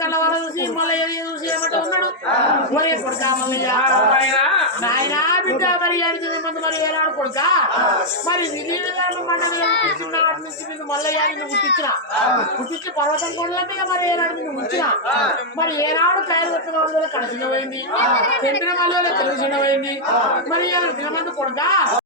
కళ్ళవారు చూసి మల్లయ్య చూసి ఏమంటూ ఉన్నాడు ఒరే కొడుక మల్లయ్య నాయన బిడ్డ మరి అడిగిన మంది మరి ఏనాడు కొడుక మరి విజయనగరం మండలి నాటి నుంచి నిన్ను మల్లయ్య నిన్ను గుర్తించి పర్వతం కొండలంటే మరి ఏనాడు నిన్ను ఉంచిన మరి ఏనాడు కైలు కట్టిన కలిసిన పోయింది తెంపిన మళ్ళీ కలిసిన పోయింది మరి దినమంది కొడుక